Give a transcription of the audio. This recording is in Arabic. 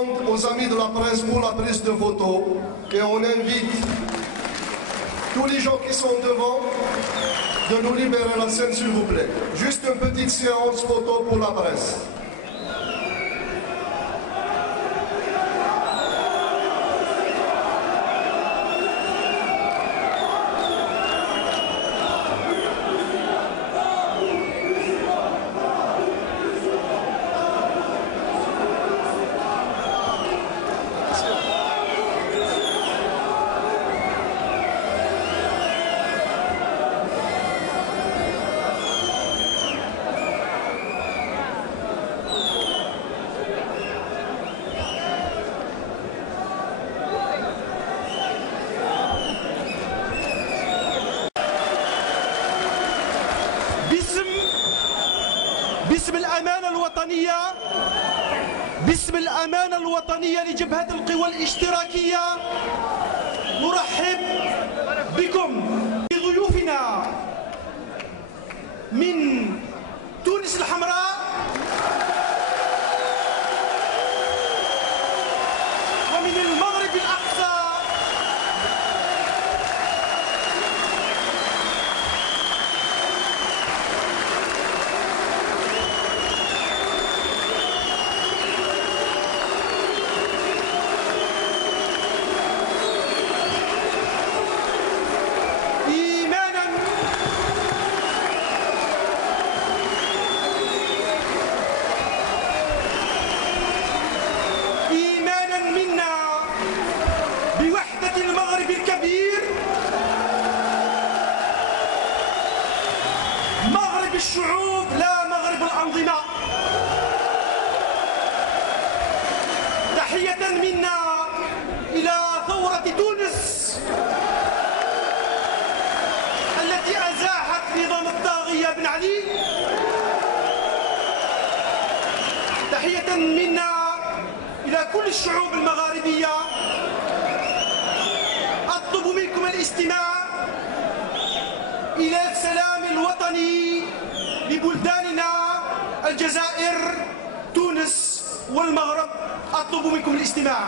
demande aux amis de la presse pour la prise de photos et on invite tous les gens qui sont devant de nous libérer la scène, s'il vous plaît. Juste une petite séance photo pour la presse. باسم الأمانة الوطنية لجبهة القوى الاشتراكية نرحب بكم بضيوفنا من تونس الحمراء ومن المغرب الأقصى الشعوب لا مغرب الأنظمة. تحية منا إلى ثورة تونس التي أزاحت نظام الطاغية بن علي. تحية منا إلى كل الشعوب المغاربية. أطلب منكم الاستماع إلى السلام الوطني لبلداننا الجزائر، تونس والمغرب. أطلب منكم الاستماع.